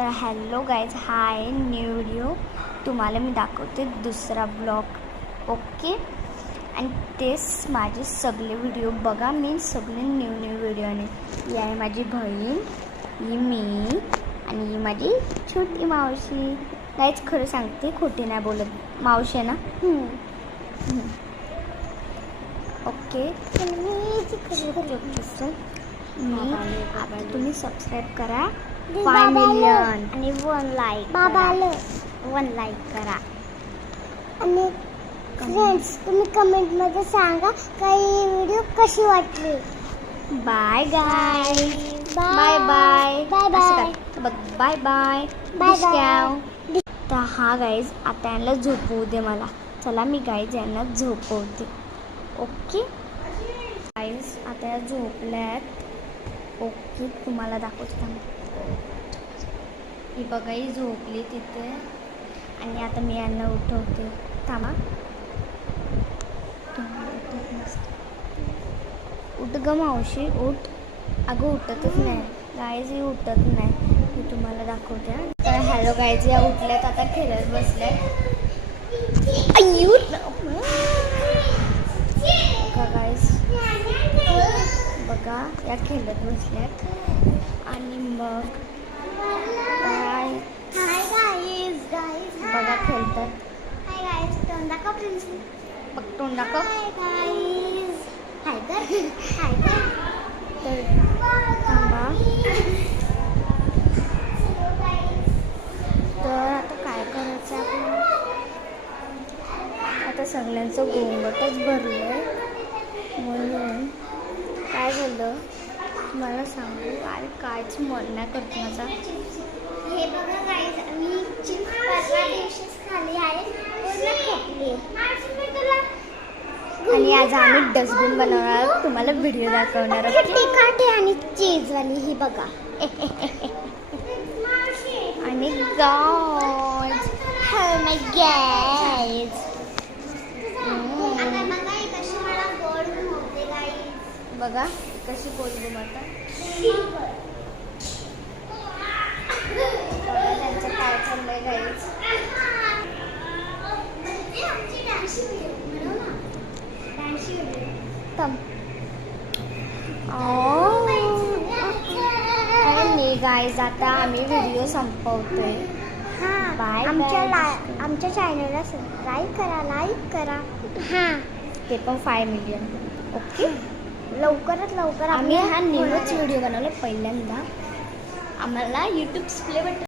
तर hello guys, हाय new video. तुम्हाला मी दाखवते दुसरा ब्लॉग. ओके. आणि तेच माझे सगळे व्हिडिओ बघा. मी सगळे न्यू व्हिडिओ आणि ही आहे माझी बहीण, ही मी आणि ही माझी छोटी मावशी. गाईज खरं सांगते, खोटी नाही बोलत. मावशी आहे ना. ओके. मी आता तुम्ही सबस्क्राईब करा 5 मिलियन आणि 1 लाईक. 1 लाईक करा. आणि फ्रेंड्स, तुम्ही कमेंटमध्ये सांगा काही व्हिडिओ कशी वाटली. Bye guys. Bye bye bye. बघ, बाय बाय. तर हा गाईज, आता यांना झोपवू दे मला. चला मी गाईज यांना झोपवते. ओके गाईज, आता या झोपल्यात. ओके, तुम्हाला दाखवते. ही बघा, ही झोपली तिथे आणि आता मी यांना उठवते. थांबा. उठ ग मावशी, उठ. अगं उठतच नाही गाईज, ही उठत नाही. मी तुम्हाला दाखवते. तर हॅलो गाईज, या उठल्यात, आता खेळत बसल्यात. गाईज बघा, या खेळत बसल्यात. आणि मग बघा खेळतात. तोंड दाखव. तर थांबा. तर आता काय करायचं आपल्याला. आता सगळ्यांचं गोंगटच भरलं म्हणून काय झालं मला सांगू. आणि कायच मन नाही करत माझा. हे बघा गाईज, मी चिप्स परवा दिवशीच खाली आहे, पूर्ण खोकली. आणि आज आम्ही डस्टबिन बनवणार, तुम्हाला व्हिडिओ दाखवणार. तिखट आणि चीजवाली ही बघा. आणि गाईज, Oh my God. बघा कशी बोलू आता. बघा त्यांचं काय चाललंय गाईज. आणि गाईज, आता आम्ही व्हिडिओ संपवतोय. बाय. आमच्या चॅनलला सबस्क्राईब करा, लाईक करा. ते पण 5 मिलियन. ओके. लवकरात लवकर आम्ही हा न्यूच व्हिडिओ बनवला पहिल्यांदा. आम्हाला यूट्यूब प्ले बटन